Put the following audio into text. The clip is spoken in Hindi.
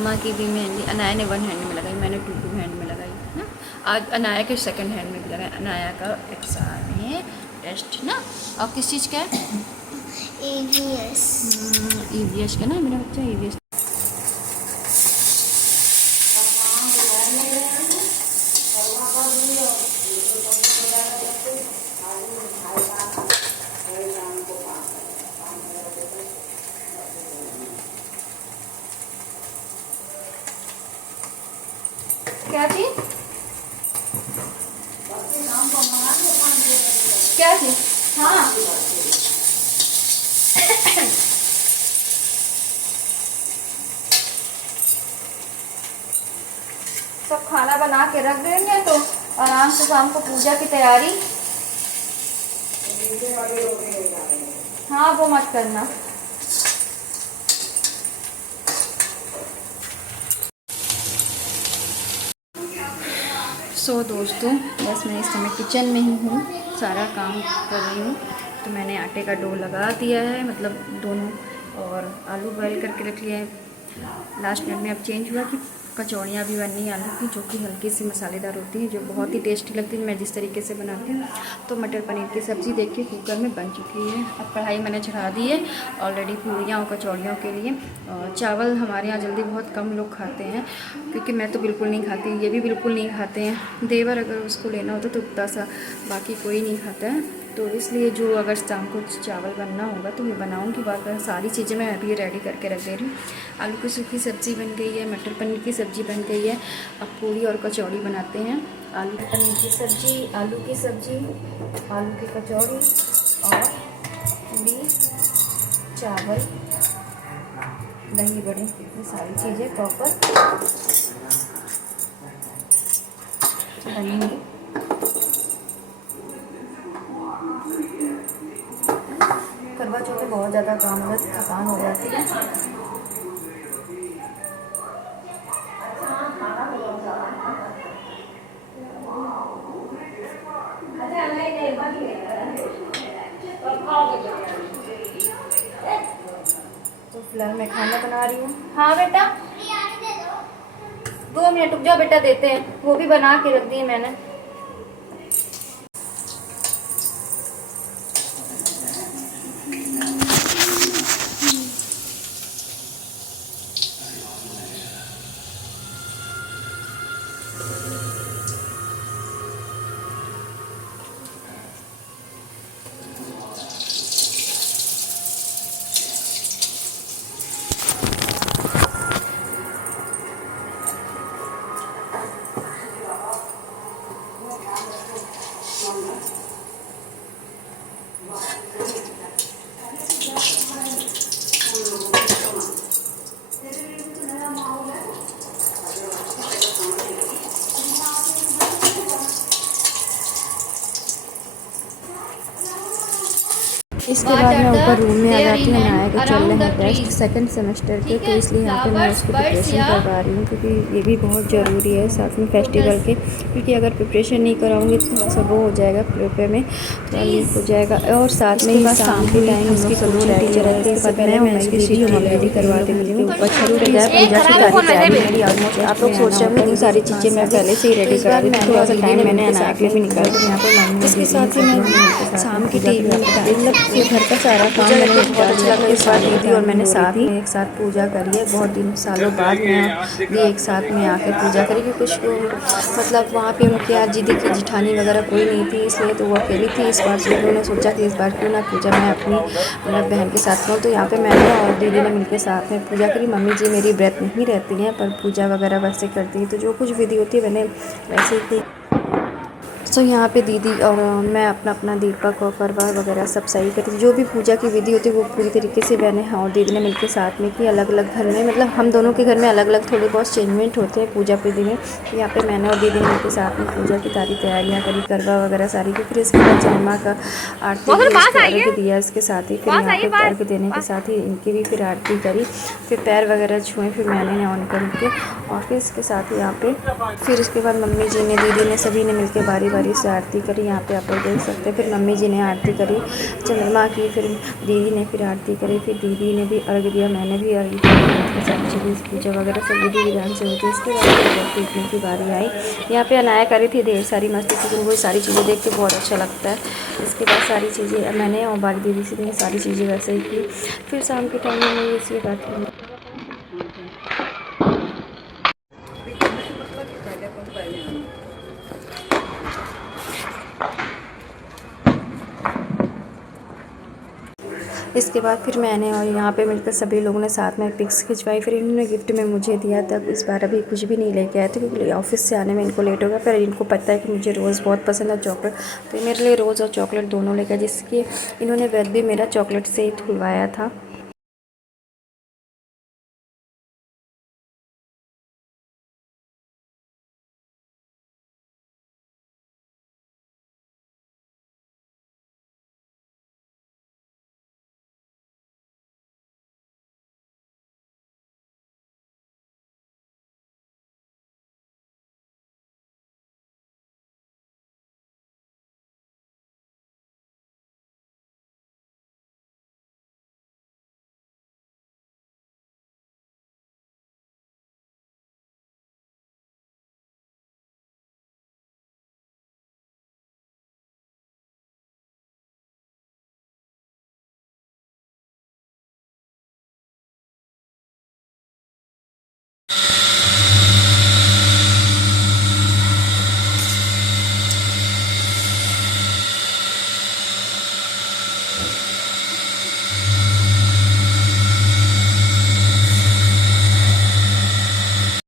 मम्मा की भी मेहंदी अनाया ने 1 हैंड में लगाई, मैंने 2 हैंड में लगाई ना। आज अनाया के 2nd हैंड में भी लगाई। अनाया का एग्ज़ाम है, टेस्ट ना। और किस चीज़ का है? EVS। EVS का ना, मेरा बच्चा EVS। क्या थी? क्या थी? हाँ सब खाना बना के रख देंगे तो आराम से शाम को पूजा की तैयारी। हाँ वो मत करना। दोस्तों बस मैं इस समय किचन में ही हूँ, सारा काम कर रही हूँ। तो मैंने आटे का डो लगा दिया है, मतलब दोनों, और आलू बॉयल करके रख लिया है। लास्ट मिनट में अब चेंज हुआ कि कचौड़ियाँ भी बननी है आलू की, जो कि हल्की सी मसालेदार होती हैं, जो बहुत ही टेस्टी लगती है मैं जिस तरीके से बनाती हूँ। तो मटर पनीर की सब्ज़ी देखिए कुकर में बन चुकी है। अब कढ़ाई मैंने चढ़ा दी है ऑलरेडी पूड़ियाँ और कचौड़ियों के लिए। चावल हमारे यहाँ जल्दी बहुत कम लोग खाते हैं, क्योंकि मैं तो बिल्कुल नहीं खाती, ये भी बिल्कुल नहीं खाते हैं। देवर अगर उसको लेना होता तो उतना सा, बाकी कोई नहीं खाता है। तो इसलिए जो अगर शाम को चावल बनना होगा तो मैं बनाऊंगी। बाकी सारी चीज़ें मैं अभी रेडी करके रख दे रही हूँ। आलू की सूखी सब्ज़ी बन गई है, मटर पनीर की सब्ज़ी बन गई है। अब पूड़ी और कचौड़ी बनाते हैं। आलू पनीर की सब्ज़ी, आलू की सब्ज़ी, आलू की कचौड़ी और पूड़ी, चावल, दही बड़े, ये सारी चीज़ें प्रॉपर बनेंगी। करवा चौथ में बहुत ज़्यादा काम हो जाता है, थकान हो जाती है। तो फिलहाल मैं खाना बना रही हूँ। हाँ बेटा 2 मिनट रुक जाओ बेटा, देते हैं। वो भी बना के रख दी मैंने। इसके बाद मैं ऊपर रूम में आ जाती हूँ। नहाया के चल रहे हैं टेस्ट 2nd सेमेस्टर के, तो इसलिए यहाँ पे मैं उसकी प्रिपरेशन करवा रही हूँ, क्योंकि ये भी बहुत ज़रूरी है साथ में फेस्टिवल के। क्योंकि अगर प्रिपरेशन नहीं कराऊंगी तो थोड़ा सा वो हो जाएगा, पेपर में थोड़ा लीक हो जाएगा। और साथ में ही शाम के टाइम उसकी कोचिंग टीचर है, इसके बाद मैं इसकी वीडियो रेडी करवा देती हूँ। ऊपर शुरू हो जाए पूजा की सारी तैयारी मेरी ऑलमोस्ट। आप लोग सोच रहे होंगे सारी चीज़ें मैं पहले से ही रेडी करा दी थी, थोड़ा सा टाइम मैंने अनाया के लिए भी निकाल दिया। यहाँ पे मम्मी इसके साथ ही मैं शाम की टीवी मतलब घर का सारा काम मैंने बहुत अच्छा लगा। इस बार दीदी और मैंने साथ में एक साथ पूजा करी है। बहुत दिन सालों बाद मैं भी एक साथ में आकर पूजा करी, क्योंकि कुछ मतलब वहाँ पे उनके यहाँ दीदी की जिठानी वगैरह कोई नहीं थी, इसलिए तो वो अकेली थी। इस बार से उन्होंने सोचा कि इस बार क्यों ना पूजा मैं अपनी मतलब बहन के साथ करूँ। तो यहाँ पे मैंने और दीदी ने मिलकर साथ में पूजा करी। मम्मी जी मेरी व्रत नहीं रहती हैं, पर पूजा वगैरह वैसे करती है, तो जो कुछ विधि होती है मैंने वैसे ही की। तो यहाँ पे दीदी और मैं अपना दीपक और करवा वगैरह सब सही करती थी। जो भी पूजा की विधि होती है वो पूरी तरीके से मैंने और दीदी ने मिलकर साथ में की। अलग अलग घर में मतलब हम दोनों के घर में अलग अलग थोड़े बहुत चेंजमेंट होते हैं पूजा विधि में। यहाँ पे मैंने और दीदी ने मिलकर साथ में पूजा की सारी तैयारियाँ करी, करवा वगैरह सारी की। फिर इसके बाद जन्मा का आरती अर्घ दिया इसके साथ ही। फिर यहाँ पे अर्घ देने के साथ ही इनकी भी फिर आरती करी। फिर पैर वगैरह छुए, फिर मैंने ऑन करके, और फिर इसके साथ ही यहाँ पे फिर इसके बाद मम्मी जी ने, दीदी ने, सभी ने मिलकर बारी करी से आरती करी, यहाँ पे आप लोग देख सकते हैं। फिर मम्मी जी ने आरती करी चंद्रमा की, फिर दीदी ने फिर आरती करी, फिर दीदी ने भी अर्घ दिया, मैंने भी अर्घ दिया। सब चीज़ पूजा वगैरह सब विधि विधान से होती है। इसके बाद फिर पीटने की बारी आई। यहाँ पे अनाया करी थी ढेर सारी मस्ती, क्योंकि वो सारी चीज़ें देख के बहुत अच्छा लगता है। इसके बाद सारी चीज़ें मैंने और बाकी दीदी से भी सारी चीज़ें वैसे ही की। फिर शाम के टाइम में इसके बाद इसके बाद फिर मैंने और यहाँ पे मिलकर सभी लोगों ने साथ में पिक्स खिंचवाई। फिर इन्होंने गिफ्ट में मुझे दिया था। इस बार अभी कुछ भी नहीं लेके आए थे, क्योंकि ऑफिस से आने में इनको लेट हो गया। पर इनको पता है कि मुझे रोज़ बहुत पसंद है चॉकलेट, तो मेरे लिए रोज़ और चॉकलेट दोनों लेकर, जिसकी इन्होंने बैग भी मेरा चॉकलेट से ही खुलवाया था।